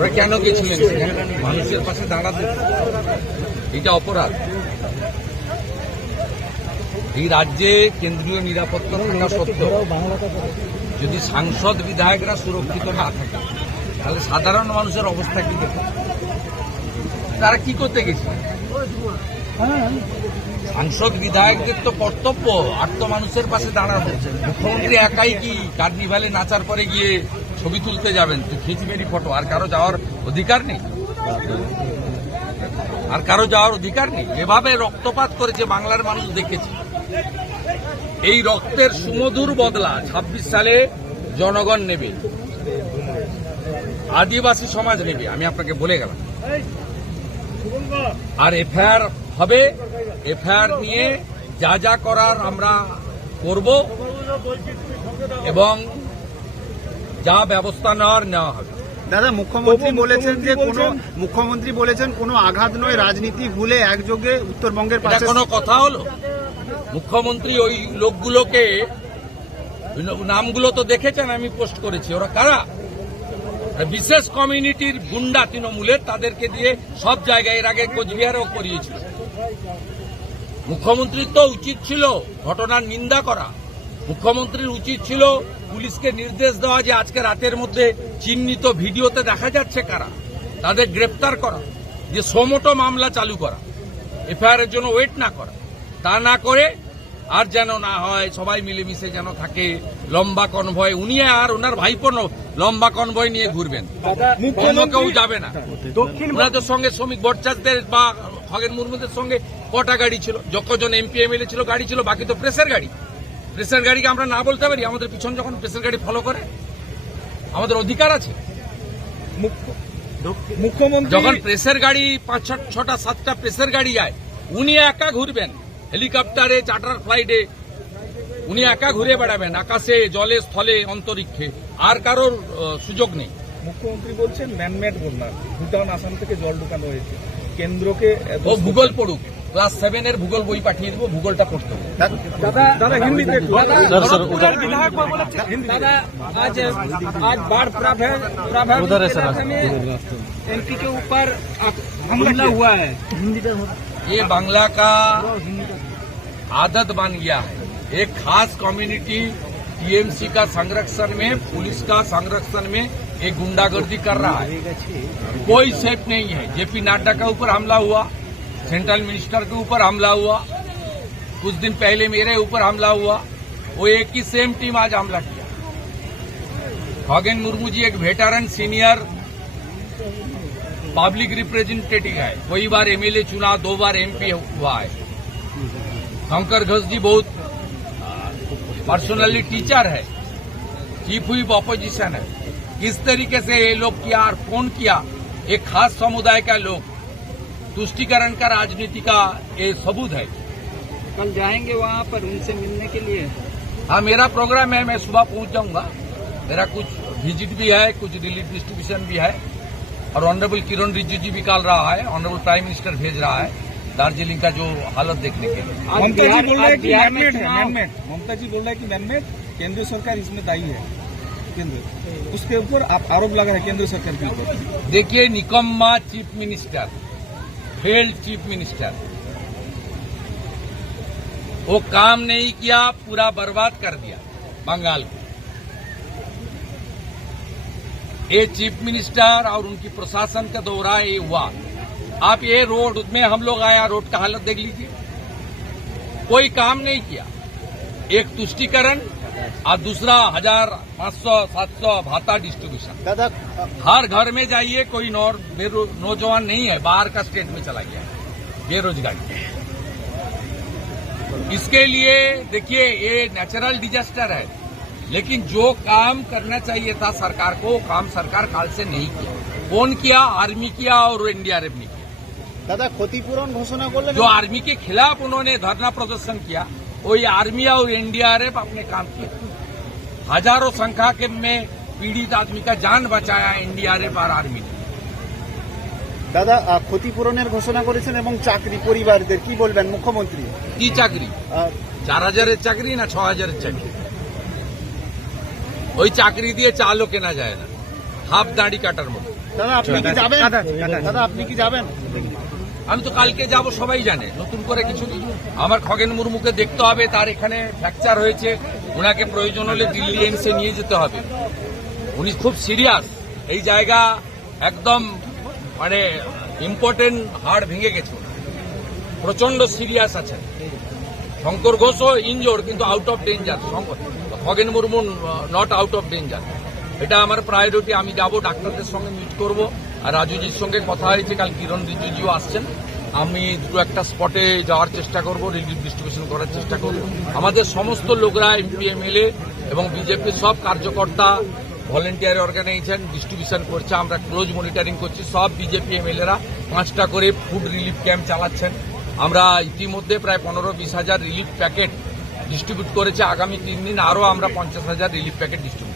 ওরা কেন গেছিলেন মানুষের পাশে দাঁড়াতে। এটা অপরাধ। এই রাজ্যে কেন্দ্রীয় নিরাপত্তা থাকা সত্ত্বেও যদি সাংসদ বিধায়করা সুরক্ষিত না থাকে, তাহলে সাধারণ মানুষের অবস্থা কি দেখে তারা কি করতে গেছে সাংসদ বিধায়কদের তো কর্তব্য, আর তো মানুষের পাশে দাঁড়ানো। মুখ্যমন্ত্রী একাই কি কার্নিভালে নাচার পরে গিয়ে ছবি তুলতে যাবেন, তো খিচবেরি ফটো, আর কারও যাওয়ার অধিকার নেই। আর কারও যাওয়ার অধিকার নেই। এভাবে রক্তপাত করেছে বাংলার মানুষ দেখেছে, এই রক্তের সুমধুর বদলা ২৬ সালে জনগণ নেবে, আদিবাসী সমাজ নেবে, আমি আপনাকে বলে গেলাম। আর এফআইআর হবে, এফআইআর নিয়ে যা যা করার আমরা করব, এবং যা ব্যবস্থা নেওয়ার নেওয়া হবে। দাদা মুখ্যমন্ত্রী বলেছেন যে কোনো মুখ্যমন্ত্রী বলেছেন কোনো আঘাত নয় রাজনীতি ভুলে একযোগে উত্তরবঙ্গের এটা পাশে কোনো কথা হলো? মুখ্যমন্ত্রী ওই লোকগুলোকে নামগুলো তো দেখেছেন আমি পোস্ট করেছি। ওরা কারা? বিশেষ কমিউনিটির গুন্ডা তৃণমূলের তাদেরকে দিয়ে সব জায়গায় এর আগে কোচবিহারেও করিয়েছিল। মুখ্যমন্ত্রীর তো উচিত ছিল ঘটনার নিন্দা করা। মুখ্যমন্ত্রীর উচিত ছিল পুলিশকে নির্দেশ দেওয়া যে আজকে রাতের মধ্যে চিহ্নিত ভিডিওতে দেখা যাচ্ছে কারা তাদের গ্রেপ্তার করা যে সোমোটো মামলা চালু করা এফআইআর এর জন্য ওয়েট না করা তা না করে আর যেন না হয় সবাই মিলেমিশে যেন থাকে লম্বা কনভয় উনি আর ওনার ভাইপো লম্বা কনভয় নিয়ে ঘুরবেন। অন্য কেউ যাবে না। ওনাদের সঙ্গে শ্রমিক ভট্টাচার্যদের বা খগেন মুর্মুদের সঙ্গে কটা গাড়ি ছিল যখন এমপি এমএলএ ছিল গাড়ি ছিল বাকি তো প্রেসের গাড়ি। প্রেসের গাড়িকে আমরা না বলতে পারি আমাদের পিছন যখন প্রেসার গাড়ি ফলো করে আমাদের অধিকার আছে। মুখ্যমন্ত্রী যখন প্রেসের গাড়ি পাঁচ ছটা সাতটা প্রেসের গাড়ি যায় উনি একা ঘুরবেন। হেলিকপ্টারে চার্টার ফ্লাইটে উনি একা ঘুরে বেড়াবেন আকাশে জলে স্থলে অন্তরিক্ষে। আর কারোর সুযোগ নেই। মুখ্যমন্ত্রী বলছেন ম্যানমেড বন্যা। ভুটান আসাম থেকে জল ঢুকানো হয়েছে। কেন্দ্রকে ও ভূগোল পড়ুক। ক্লাস সেভেনের ভূগোল বই পাঠিয়ে দেবো ভূগোলটা পড়তে হবে দাদা দাদা হিন্দিতে একটু। विधायक को बोला दादा आज आज बाढ़ प्रभावित प्रभावित इलाके में एमपी के ऊपर आप- हमला हुआ है ये बांग्ला का आदत बन गया है एक खास कम्युनिटी टीएमसी का संरक्षण में पुलिस का संरक्षण में एक गुंडागर्दी कर रहा है कोई सेफ नहीं है जेपी नड्डा के ऊपर हमला हुआ सेंट्रल मिनिस्टर के ऊपर हमला हुआ। कुछ दिन पहले मेरे ऊपर हमला हुआ। वो एक ही सेम टीम आज हमला किया। खगेन मुर्मू जी एक वेटरन सीनियर पब्लिक रिप्रेजेंटेटिव है। कई बार एमएलए चुना, दो बार एमपी हुआ है। शंकर घोष जी बहुत पर्सनली टीचर है। चीफ हुई ऑपोजिशन है। किस तरीके से ये लोग किया और कौन किया एक खास समुदाय का लोग। तुष्टिकरण का राजनीति का ये सबूत है। कल जाएँगे वहाँ पर उनसे मिलने के लिए। हाँ मेरा प्रोग्राम है मैं सुबह पहुँच जाऊँगा। मेरा कुछ विज़िट भी है कुछ रिलीफ डिस्ट्रीब्यूशन भी है। और ऑनरेबल किरण रिजिजू जी भी निकाल रहा है ऑनरेबल प्राइम मिनिस्टर भेज रहा है दार्जिलिंग का जो हालत देखने के लिए। ममता जी बोल रहा है कि मैनमेड है ममता जी बोल रहा है कि मैनमेड केंद्र सरकार इसमें दायी है केंद्र। उसके ऊपर आप आरोप लगा है केंद्र सरकार के ऊपर। देखिए निकम्मा chief minister failed chief minister. वो काम नहीं किया, पूरा बर्बाद कर दिया, बंगाल को। ये चीफ मिनिस्टर और उनकी प्रशासन का दौरा ये हुआ। आप ये रोड में हम लोग आया, रोड का हालत देख लीजिए। कोई काम नहीं किया। एक तुष्टिकरण और दूसरा हज़ार पाँच सौ सात सौ भाता डिस्ट्रीब्यूशन। दादा हर घर में जाइए कोई नौजवान नहीं है बाहर का स्टेट में चला गया बेरोजगारी। इसके लिए देखिए ये नेचुरल डिजास्टर है लेकिन जो काम करना चाहिए था सरकार को काम सरकार काल से नहीं किया। कौन किया आर्मी किया और एनडीआरएफ ने किया। दादा क्षतिपूरण घोषणा कर जो आर्मी के खिलाफ उन्होंने धरना प्रदर्शन किया वही आर्मी और एनडीआरएफ अपने काम किया हजारों संख्या के में पीड़ित आदमी का जान बचाया एनडीआरएफ और आर्मी ने দাদা আহ, ক্ষতিপূরণের ঘোষণা করেছেন এবং চাকরি পরিবারদের কি বলবেন মুখ্যমন্ত্রী কি চাকরি আহ, চার হাজারের চাকরি না ছ হাজারের চাকরি ওই চাকরি দিয়ে চালও কেনা যায় না হাফ দাড়ি কাটার মতো দাদা আপনি কি যাবেন দাদা আপনি কি যাবেন আমি তো কালকে যাব, সবাই জানে। নতুন করে কিছু আমার খগেন মুর্মুকে দেখতে হবে, তার এখানে ফ্র্যাকচার হয়েছে। ওনাকে প্রয়োজন হলে দিল্লি এমসে নিয়ে যেতে হবে। উনি খুব সিরিয়াস এই জায়গা একদম মানে ইম্পর্টেন্ট হাড় ভেঙে গেছে। প্রচণ্ড সিরিয়াস আছেন। শঙ্কর ঘোষও ইনজোর কিন্তু out of danger Khagen Murmu not out of danger এটা আমার প্রায়োরিটি আমি যাব, ডাক্তারদের সঙ্গে মিট করব। আর রাজুজির সঙ্গে কথা হয়েছে, কাল কিরণ রিজিজুও আসছেন। আমি দুটো একটা স্পটে যাওয়ার চেষ্টা করব রিলিফ ডিস্ট্রিবিউশন করার চেষ্টা করব। আমাদের সমস্ত লোকরা এমপি এমএলএ এবং বিজেপির সব কার্যকর্তা ভলেন্টিয়ার অর্গানাইজেশন ডিস্ট্রিবিউশন করছে, আমরা ক্লোজ মনিটরিং করছি, সব বিজেপি এমএলএরা পাঁচটা করে ফুড রিলিফ ক্যাম্প চালাচ্ছেন। আমরা ইতিমধ্যে প্রায় পনেরো বিশ হাজার রিলিফ প্যাকেট ডিস্ট্রিবিউট করেছে। আগামী তিন দিন আরও আমরা পঞ্চাশ হাজার রিলিফ প্যাকেট ডিস্ট্রিবিউট